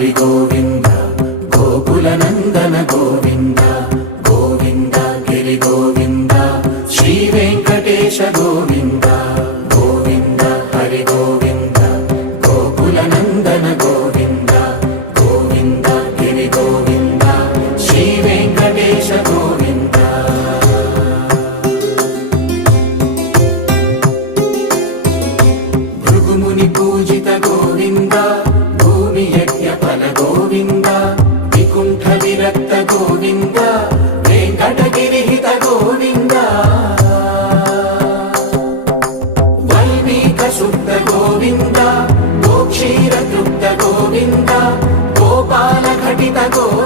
హరి గోవింద గోకుల నందన గోవింద గోవింద గిరి గోవింద శ్రీ వెంకటేశ గోవింద గోవింద హరి గోవింద గోకుల నందన గోవింద గోవింద గిరి గోవింద శ్రీ వెంకటేశ గోవింద భృగుముని పూజిత గోవింద భూమి యజ్ఞ ఫల గోవింద వికుంఠ విరక్త గోవింద వెంకటగిరిహిత గోవింద వల్మీక శుద్ధ గోవింద గోక్షీర తృప్త గోవింద గోపాల ఘటిత గోవింద